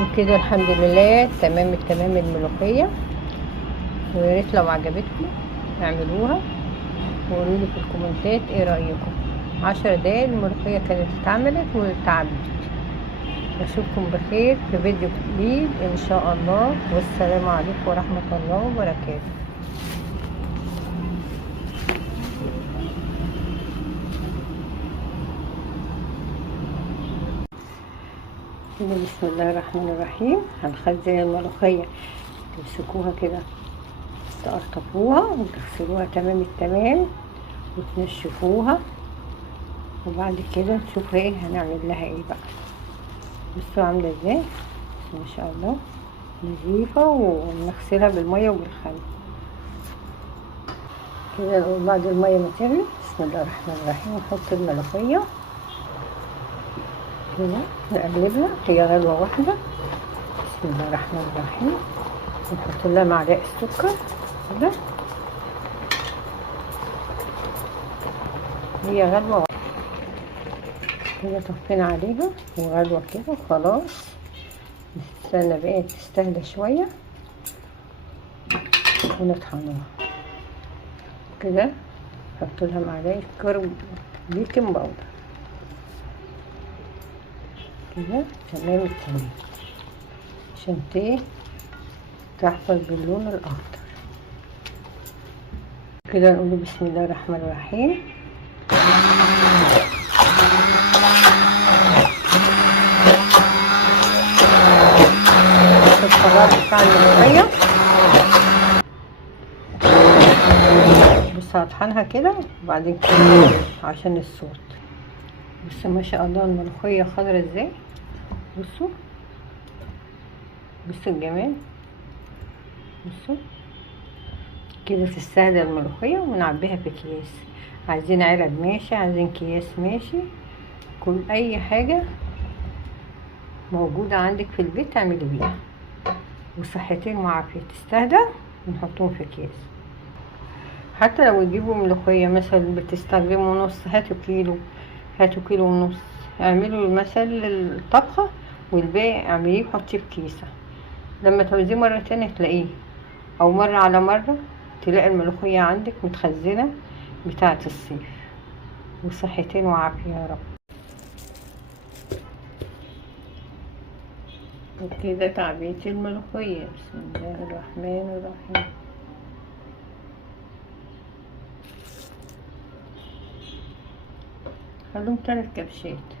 وكده الحمد لله تمام التمام الملوخية. ويا ريت لو عجبتكم اعملوها وقولوا لي في الكومنتات ايه رأيكم. 10 دقايق الملوخية كانت اتعملت واتعبت. اشوفكم بخير في فيديو جديد ان شاء الله، والسلام عليكم ورحمة الله وبركاته. بسم الله الرحمن الرحيم. هنخزن الملوخية، تمسكوها كده تقرطفوها وتغسلوها تمام التمام وتنشفوها، وبعد كده نشوف ايه هنعمل لها ايه بقى. بصوا عامله ازاي ما شاء الله نظيفه، ونغسلها بالميه وبالخل كده. بعد الميه ما تغلي بسم الله الرحمن الرحيم نحط الملوخيه كده، نقلبها هي غلوه واحده. بسم الله الرحمن الرحيم نحط لها معلقه سكر كده، هي غلوه واحده كده. طفينا عليها وغلوه كده وخلاص. نستنى بقى تستهدى شويه ونطحنوها كده. نحط لها معلقه بيكنج باودر كده تمام التمام عشان تحفظ باللون الاخضر كده. نقول بسم الله الرحمن الرحيم. الخضار بتاع الملوخيه بس هطحنها كده وبعدين كده عشان الصوت. بصوا ما شاء الله الملوخيه خضرا ازاي، بصوا بصوا الجمال. بصوا كده تستهدى الملوخيه ونعبيها في اكياس. عايزين علب ماشي، عايزين اكياس ماشي، كل اي حاجه موجوده عندك في البيت اعملي بيها، وصحتين وعافيه. تستهدى ونحطهم في اكياس. حتى لو تجيبوا ملوخيه مثلا بتستخدموا نص، هاتوا كيلو، هاتوا كيلو ونص، اعملوا مثلا الطبخه والباقي اعمليه وحطيه في كيسه. لما توزيه مرة تانية تلاقيه، او مرة على مرة تلاقي الملوخية عندك متخزنة بتاعة الصيف. وصحتين وعافية يا رب. وكده تعبية الملوخية بسم الله الرحمن الرحيم. خلوهم 3 كبشات.